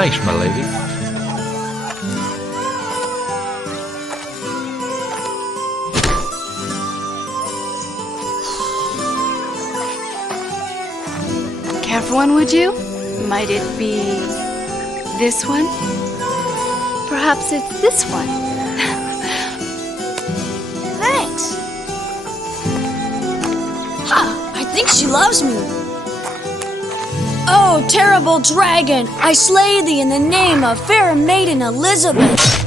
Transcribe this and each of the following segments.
face, my lady. Careful one, would you? Might it be this one? Perhaps it's this one. Thanks. Ha! I think she loves me. Oh, terrible dragon, I slay thee in the name of fair maiden Elizabeth.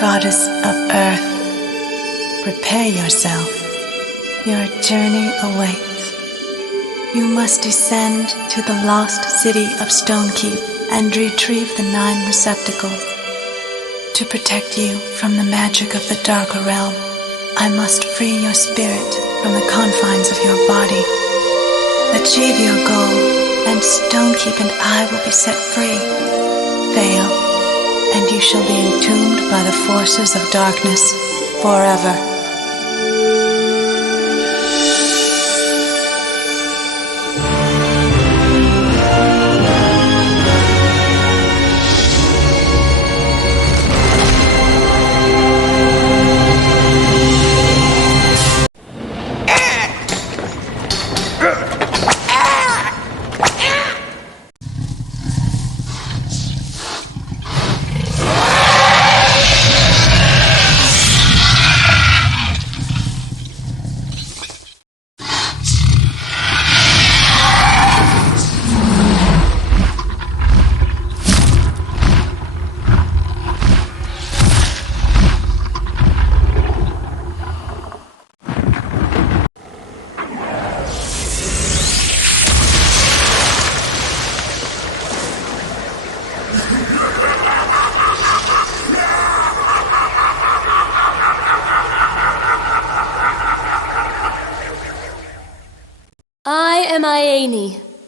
Goddess of Earth, prepare yourself. Your journey awaits. You must descend to the lost city of Stonekeep and retrieve the 9 receptacles. To protect you from the magic of the darker realm, I must free your spirit from the confines of your body. Achieve your goal, and Stonekeep and I will be set free. Fail, and you shall be entombed by the forces of darkness forever.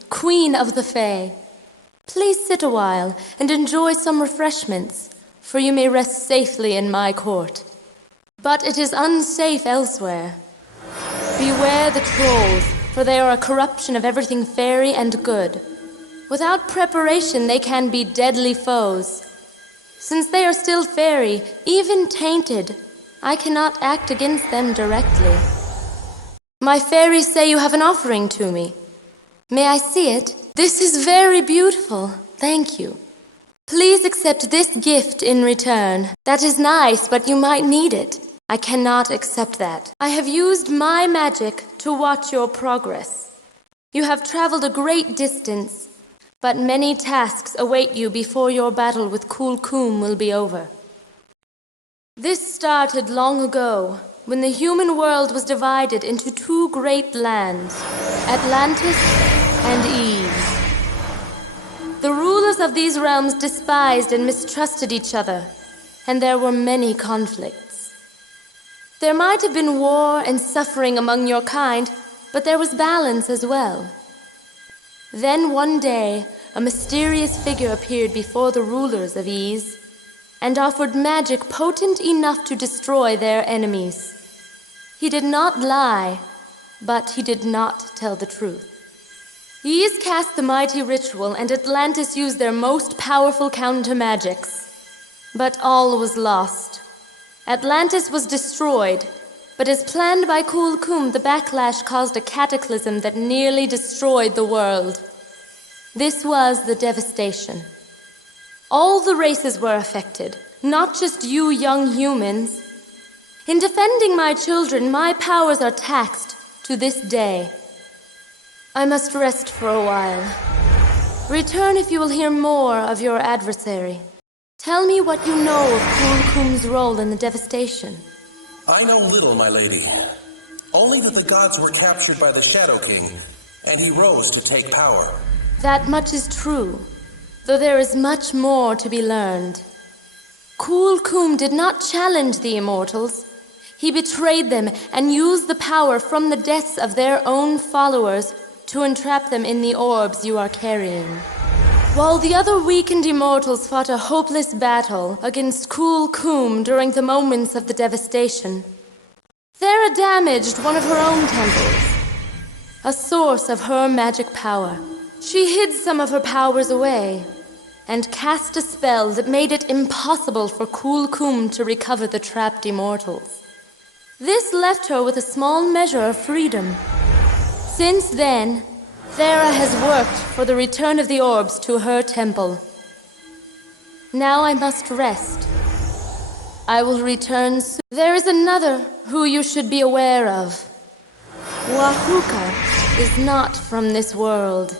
Queen of the Fae. Please sit a while and enjoy some refreshments, for you may rest safely in my court. But it is unsafe elsewhere. Beware the trolls, for they are a corruption of everything fairy and good. Without preparation, they can be deadly foes. Since they are still fairy, even tainted, I cannot act against them directly. My fairies say you have an offering to me. May I see it? This is very beautiful. Thank you. Please accept this gift in return. That is nice, but you might need it. I cannot accept that. I have used my magic to watch your progress. You have traveled a great distance, but many tasks await you before your battle with Kulkum will be over. This started long ago, when the human world was divided into 2 great lands, Atlantis and Eve. The rulers of these realms despised and mistrusted each other, and there were many conflicts. There might have been war and suffering among your kind, but there was balance as well. Then one day, a mysterious figure appeared before the rulers of Ease and offered magic potent enough to destroy their enemies. He did not lie, but he did not tell the truth. Ease cast the mighty ritual, and Atlantis used their most powerful counter-magics. But all was lost. Atlantis was destroyed, but as planned by Kulkum, the backlash caused a cataclysm that nearly destroyed the world. This was the devastation. All the races were affected, not just you young humans. In defending my children, my powers are taxed to this day. I must rest for a while. Return if you will hear more of your adversary. Tell me what you know of Kulkum's role in the devastation. I know little, my lady. Only that the gods were captured by the Shadow King, and he rose to take power. That much is true, though there is much more to be learned. Kulkum did not challenge the immortals. He betrayed them and used the power from the deaths of their own followers to entrap them in the orbs you are carrying. While the other weakened immortals fought a hopeless battle against Kulkum during the moments of the devastation, Thera damaged one of her own temples, a source of her magic power. She hid some of her powers away and cast a spell that made it impossible for Kulkum to recover the trapped immortals. This left her with a small measure of freedom. Since then, Thera has worked for the return of the orbs to her temple. Now I must rest. I will return soon. There is another who you should be aware of. Wahuka is not from this world,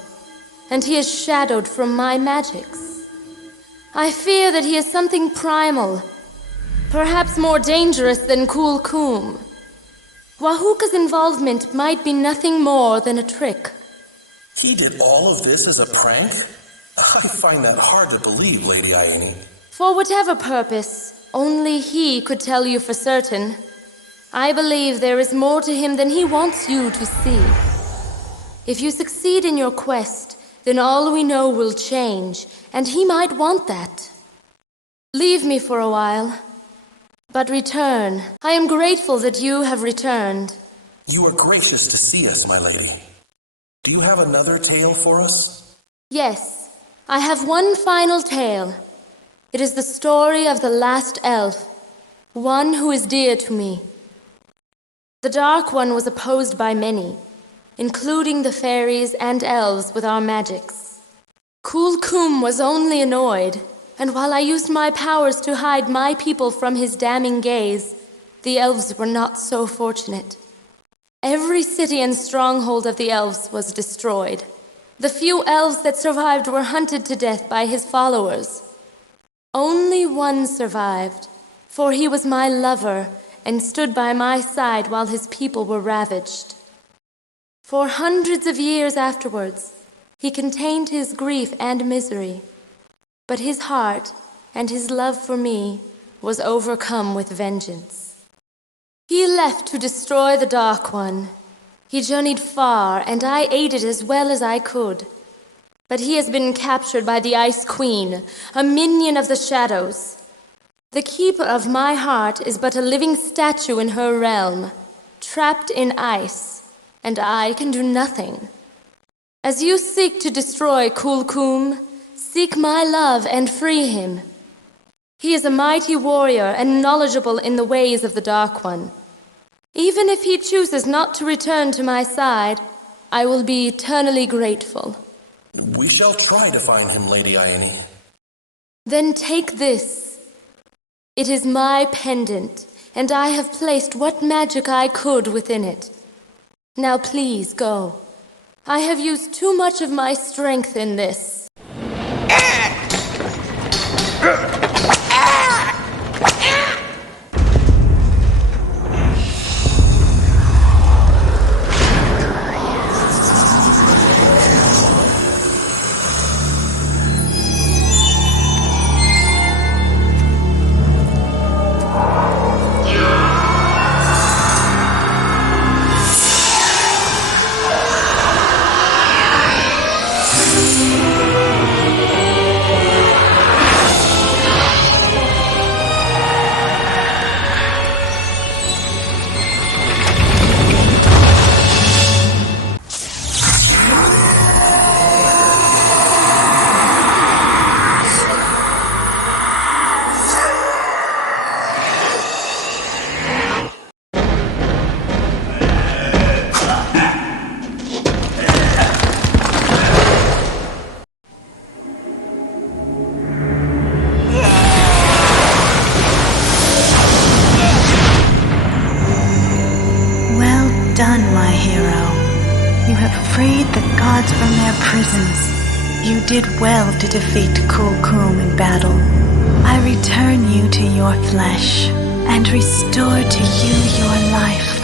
and he is shadowed from my magics. I fear that he is something primal, perhaps more dangerous than Kulkum. Wahuka's involvement might be nothing more than a trick. He did all of this as a prank? I find that hard to believe, Lady Aini. For whatever purpose, only he could tell you for certain. I believe there is more to him than he wants you to see. If you succeed in your quest, then all we know will change, and he might want that. Leave me for a while. But return. I am grateful that you have returned. You are gracious to see us, my lady. Do you have another tale for us? Yes, I have one final tale. It is the story of the last elf, one who is dear to me. The Dark One was opposed by many, including the fairies and elves with our magics. Kulkum was only annoyed, and while I used my powers to hide my people from his damning gaze, the elves were not so fortunate. Every city and stronghold of the elves was destroyed. The few elves that survived were hunted to death by his followers. Only one survived, for he was my lover and stood by my side while his people were ravaged. For hundreds of years afterwards, he contained his grief and misery. But his heart and his love for me was overcome with vengeance. He left to destroy the Dark One. He journeyed far, and I aided as well as I could. But he has been captured by the Ice Queen, a minion of the shadows. The keeper of my heart is but a living statue in her realm, trapped in ice, and I can do nothing. As you seek to destroy Kulkum, seek my love and free him. He is a mighty warrior and knowledgeable in the ways of the Dark One. Even if he chooses not to return to my side, I will be eternally grateful. We shall try to find him, Lady Aini. Then take this. It is my pendant, and I have placed what magic I could within it. Now please go. I have used too much of my strength in this. prisons. You did well to defeat Kulkum in battle. I return you to your flesh and restore to you your life.